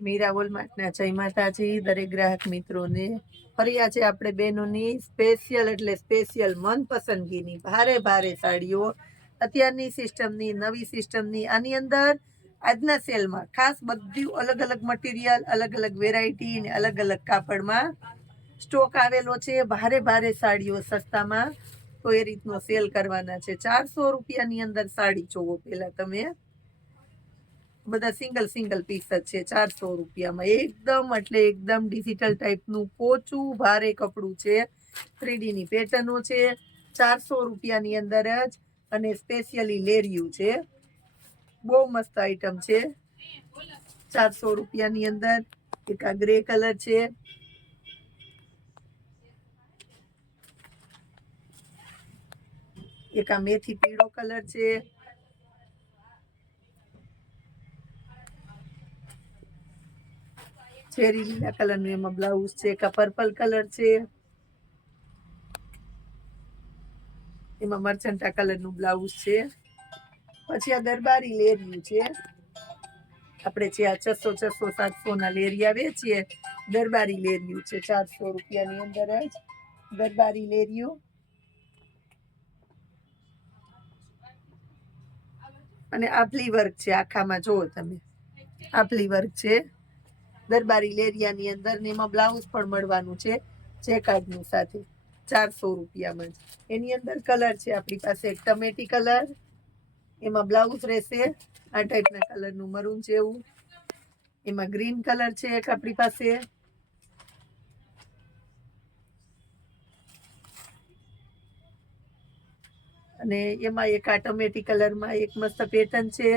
મીરા વોલમાર્ટના જય માતાજી, દરેક ગ્રાહક મિત્રોને. ફરી આજે આપણે બહેનોની સ્પેશિયલ એટલે સ્પેશિયલ મનપસંદગીની ભારે ભારે સાડીઓ. અત્યારની સિસ્ટમની નવી સિસ્ટમની આની અંદર આજના સેલમાં ખાસ બધું અલગ અલગ મટીરિયલ અલગ અલગ વેરાયટી અને અલગ અલગ કાપડમાં સ્ટોક આવેલો છે. ભારે ભારે સાડીઓ સસ્તામાં તો એ રીતનો સેલ કરવાના છે. ચારસો રૂપિયાની અંદર સાડી જોવો પહેલાં તમે. બધા સિંગલ સિંગલ પીસ જ છે, ચારસો રૂપિયામાં. એકદમ એટલે એકદમ ડિજિટલ ટાઈપનું પોચું ભારે કપડું છે. થ્રીડીની પેટર્નો છે. ચારસો રૂપિયાની અંદર જ અને સ્પેશિયલી લેરિયું છે. બહુ મસ્ત આઈટમ છે. ચારસો રૂપિયાની અંદર એક આ ગ્રે કલર છે. એક આ મેથી પીળો કલર છે. ચેરી લીલા કલરનું એમાં બ્લાઉઝ છે, એક પર્પલ કલર છે. એમાં મરચંટા કલરનું બ્લાઉઝ છે. પછી આ દરબારી લેરિયું છે. આપણે જે આ છસો છસો સાતસો ના લેરિયા વેચીએ, દરબારી લેરિયું છે, ચારસો રૂપિયાની અંદર જ દરબારી લેરિયું. અને આપલી વર્ક છે, આખામાં જુઓ તમે. આપલી વર્ક છે. દરબારી લેરિયાની અંદર ને એમાં બ્લાઉઝ પણ મળવાનું છે, જે કાર્ડનું સાથે. ચારસો રૂપિયામાં જ. એની અંદર કલર છે આપણી પાસે એક ટમેટી કલર એમાં બ્લાઉઝ રહેશે, આ ટાઈપના કલરનું મરૂન જેવું એમાં ગ્રીન કલર છે એક આપણી પાસે. અને એમાં એક આ ટમેટી કલરમાં એક મસ્ત પેટર્ન છે.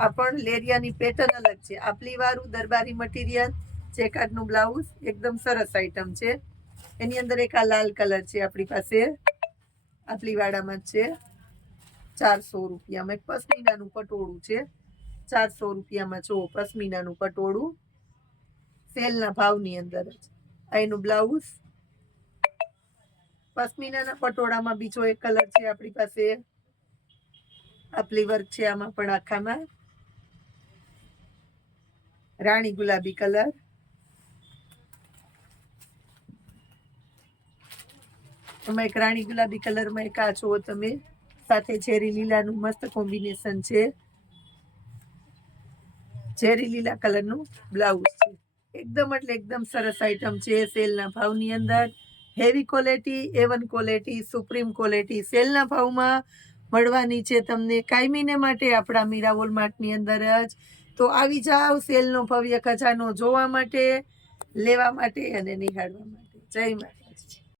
આ પણ લેરિયાની પેટર્ન અલગ છે. આપલી વાળું દરબારી મટીરિયલ ચેકાટનું બ્લાઉઝ એકદમ સરસ આઈટમ છે. એની અંદર એક આ લાલ કલર છે આપણી પાસે. આપલી વાળામાં જ છે. ચારસો રૂપિયામાં. એક પસમીનાનું પટોળું છે. ચારસો રૂપિયામાં જો પસમીનાનું પટોળું. સેલના ભાવની અંદર જ. આ એનું બ્લાઉઝ પસમીનાના પટોળામાં બીજો એક કલર છે આપણી પાસે. આપલી વર્ક છે આમાં પણ આખામાં. રાણી ગુલાબી કલર. એમાં એક રાણી ગુલાબી કલરમાં એક આ જુઓ તમે. સાથે ઝેરી લીલાનું મસ્ત કોમ્બિનેશન છે. ઝેરી લીલા કલરનું બ્લાઉઝ છે. એકદમ એટલે એકદમ સરસ આઈટમ છે સેલના ભાવની અંદર. Heavy quality Avon quality supreme quality સેલના ભાવમાં મળવાની છે તમને કાયમીને માટે આપણા મીરા વોલમાર્ટની અંદર જ. તો આવી જાઓ સેલનો ભવ્ય ખજાનો જોવા માટે, લેવા માટે અને નિહાળવા માટે. જય માતાજી.